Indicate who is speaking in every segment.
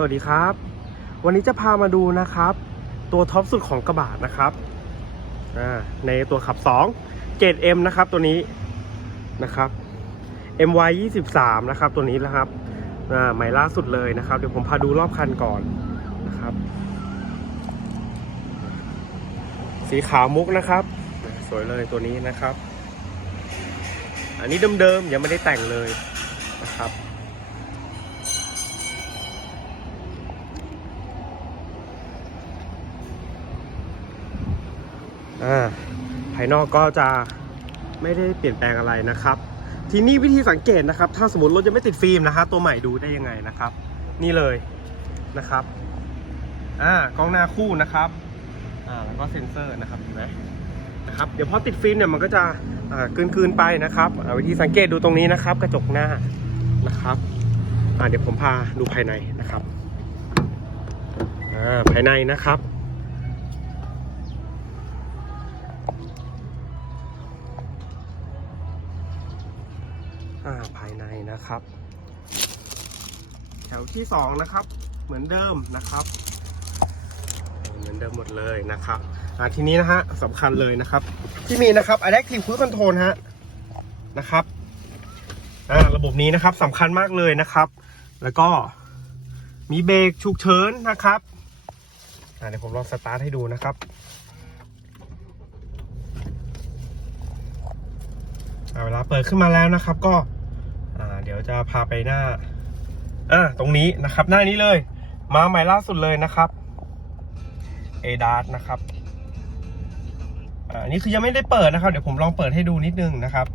Speaker 1: สวัสดีครับ วันนี้จะพามาดูนะครับ ตัวท็อปสุดของกระบะนะครับในตัวขับ2เกรด M นะครับตัวนี้นะครับ MY 23นะครับตัวนี้นะครับใหม่ล่าสุดเลยนะครับ เดี๋ยวผมพาดูรอบคันก่อนนะครับ สีขาวมุกนะครับ สวยเลยตัวนี้นะครับ อันนี้เดิมๆยังไม่ได้แต่งเลยนะครับ อ่าภายนอกก็จะไม่ได้เปลี่ยนแปลงอะไรนะครับ ทีนี้วิธีสังเกตนะครับ ถ้าสมมติรถจะไม่ติดฟิล์มนะฮะตัวใหม่ดูได้ยังไงนะครับ นี่เลยนะครับอ่ากล้องหน้าคู่นะครับอ่าแล้วก็เซ็นเซอร์นะครับเห็นไหมนะครับเดี๋ยวพอติดฟิล์มเนี่ยมันก็จะอ่ากืนๆไปนะครับวิธีสังเกตดูตรงนี้นะครับ กระจกหน้านะครับอ่าเดี๋ยวผมพาดูภายในนะครับอ่าภายในนะครับ อ่าภายในนะครับ แถวที่สองนะครับ เหมือนเดิมนะครับ เหมือนเดิมหมดเลยนะครับอ่าทีนี้นะฮะสำคัญเลยนะครับ ที่มีนะครับ Adaptive Cruise Control ฮะนะครับอ่าระบบนี้นะครับสำคัญมากเลยนะครับ แล้วก็มีเบรกฉุกเฉินนะครับอ่าเดี๋ยวผมลองสตาร์ทให้ดูนะครับเวลาเปิดขึ้นมาแล้วนะครับ ก็ ยวจะพาไปหน้า อ่าตรงนี้นะครับ หน้านี้เลย มาใหม่ล่าสุดเลยนะครับเอดาร์นะครับอ่านี่คือยังไม่ได้เปิดนะครับ เดี๋ยวผมลองเปิดให้ดูนิดนึงนะครับ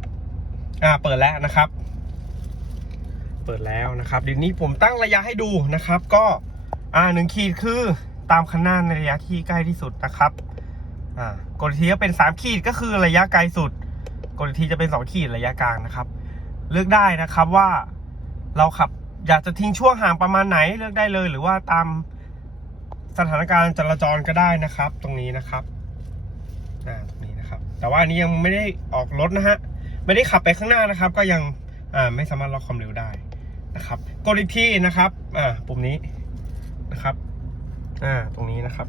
Speaker 1: อ่าเปิดแล้วนะครับ เปิดแล้วนะครับเดี๋ยวนี้ผมตั้งระยะให้ดูนะครับ ก็อ่าหนึ่งขีดคือตามคันหน้าในระยะที่ใกล้ที่สุดนะครับ อ่ากดอีกทีก็เป็นสามขีดก็คือระยะไกลสุด กดอีกทีจะเป็น2ขีดระยะกลางนะครับ เลือกได้นะครับว่าเราขับอยากจะทิ้งช่วงห่างประมาณไหนเลือกได้เลย หรือว่าตามสถานการณ์จราจรก็ได้นะครับ ตรงนี้นะครับอ่าตรงนี้นะครับ แต่ว่าอันนี้ยังไม่ได้ออกรถนะฮะไม่ได้ขับไปข้างหน้านะครับ ก็ยังอ่าไม่สามารถล็อกความเร็วได้นะครับกดอีกทีนะครับอ่าปุ่มนี้นะครับอ่าตรงนี้นะครับ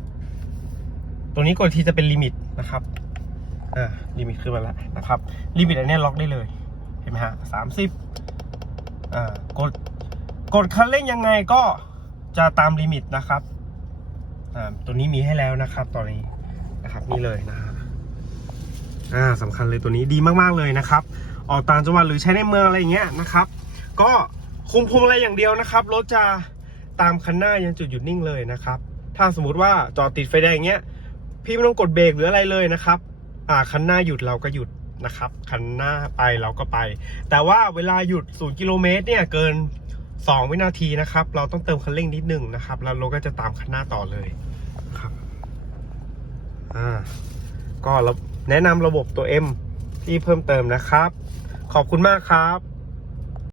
Speaker 1: ตรงนี้กดอีกทีจะเป็นลิมิตนะครับอ่าลิมิตขึ้นมาแล้วนะครับลิมิตอันเนี้ยล็อกได้เลย เห็นไหมฮะสามสิบอ่ากดกดคันเร่งยังไงก็จะตามลิมิตนะครับอ่าตัวนี้มีให้แล้วนะครับตอนนี้นะครับนี่เลยนะฮะอ่าสำคัญเลยตัวนี้ดีมากๆเลยนะครับ ออกต่างจังหวัดหรือใช้ในเมืองอะไรอย่างเงี้ยนะครับ ก็คุมพวงมาลัยอย่างเดียวนะครับรถจะตามคันหน้ายันจุดหยุดนิ่งเลยนะครับ ถ้าสมมุติว่าจอดติดไฟแดงเงี้ย พี่ไม่ต้องกดเบรกหรืออะไรเลยนะครับ อ่าคันหน้าหยุดเราก็หยุด นะครับ คันหน้าไปเราก็ไป แต่ว่าเวลาหยุด 0 กิโลเมตรเนี่ยเกิน 2 วินาทีนะครับ เราต้องเติมคันเร่งนิดหนึ่งนะครับ แล้วรถก็จะตามคันหน้าต่อเลยครับอ่าก็แนะนำระบบตัว M ที่เพิ่มเติมนะครับ ขอบคุณมากครับ